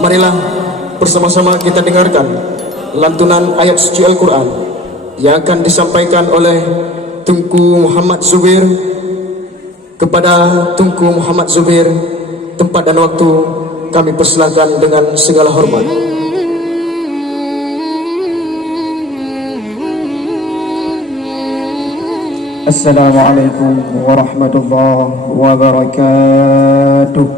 marilah bersama-sama kita dengarkan lantunan ayat suci Al-Quran yang akan disampaikan oleh Tunku Muhammad Zubir. Kepada Tunku Muhammad Zubir, tempat dan waktu kami persilakan dengan segala hormat. Assalamualaikum warahmatullahi wabarakatuh.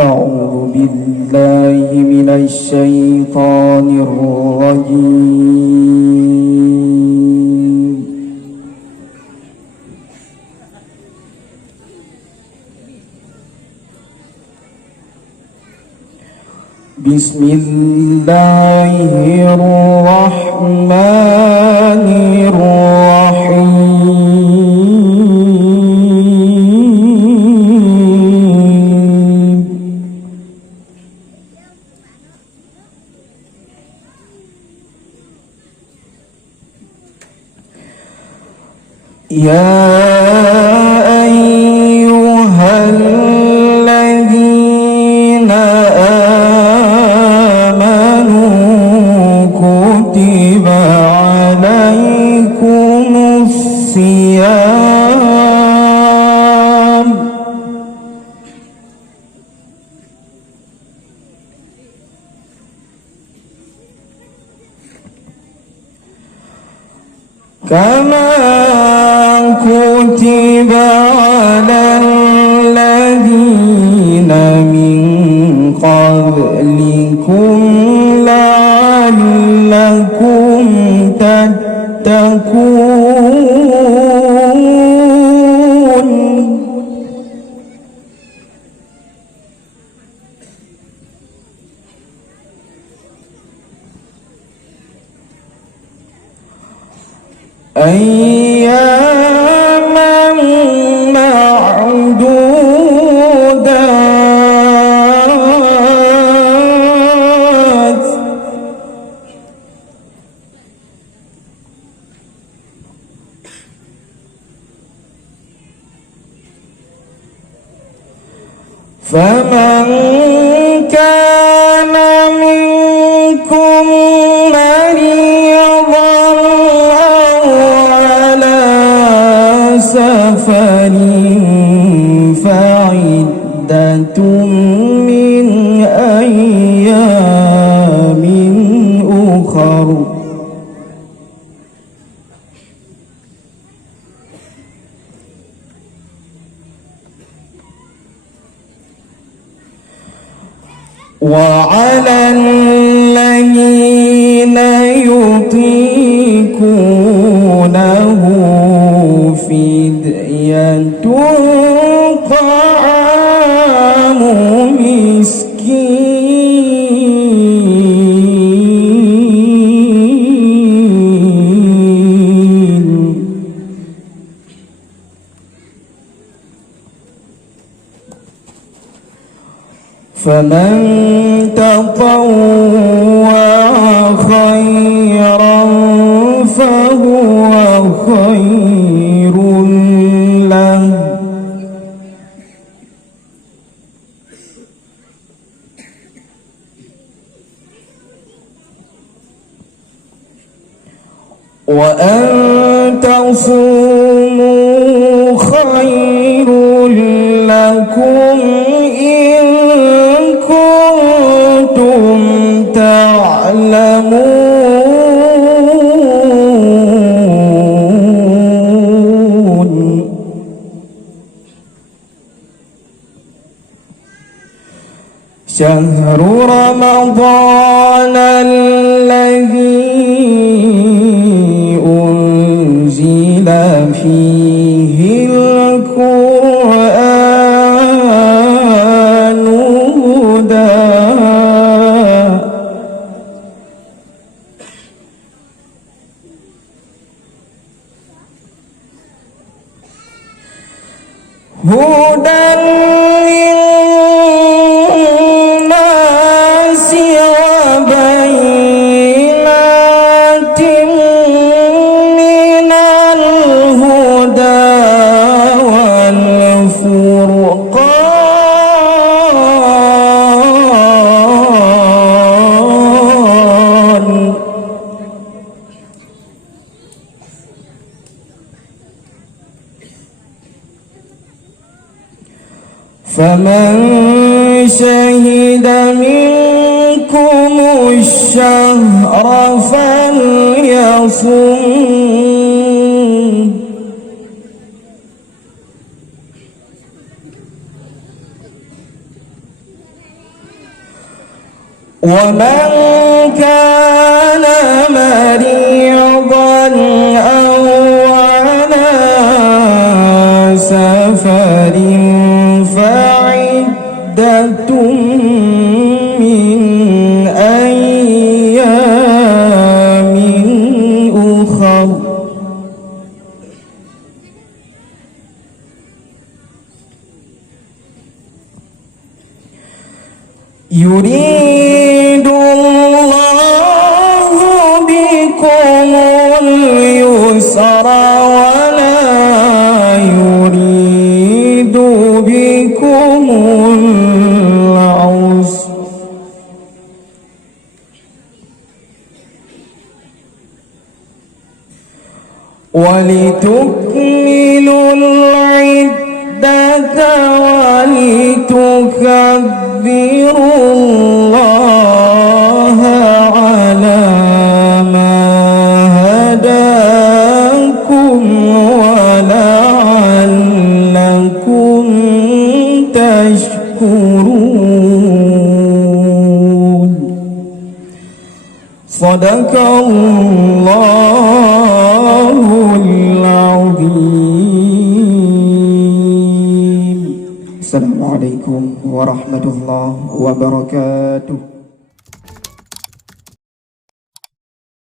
أعوذ بالله من الشيطان الرجيم. بسم الله الرحمن الرحيم. يا أيها الذين آمنوا كتب عليكم الصيام كما كتب على الذين من قبلكم لعلكم تتقون. أياما معدودات فمن كان منكم مريضا أو على سفر فعدة من أيام أخر. وعلى الذين يطيقونه فدية طعام مسكين. فمن تطوع خيرا فهو خير له. وأن تصوموا خير لكم إن كنتم تعلمون. شهر رمضان الذي أنزل فيه القرآن هدى للناس وبينات من الهدى فمن شهد منكم الشهر فليصم ومن كان مريضا أو على سفر فعدة من أيام أخر يريد الله بكم اليسر ولا يريد بكم العسر ولتكملوا العدة ولتكبروا الله على ما هداكم ولعلكم تشكرون صدق الله العظيم. السلام عليكم ورحمة الله وبركاته.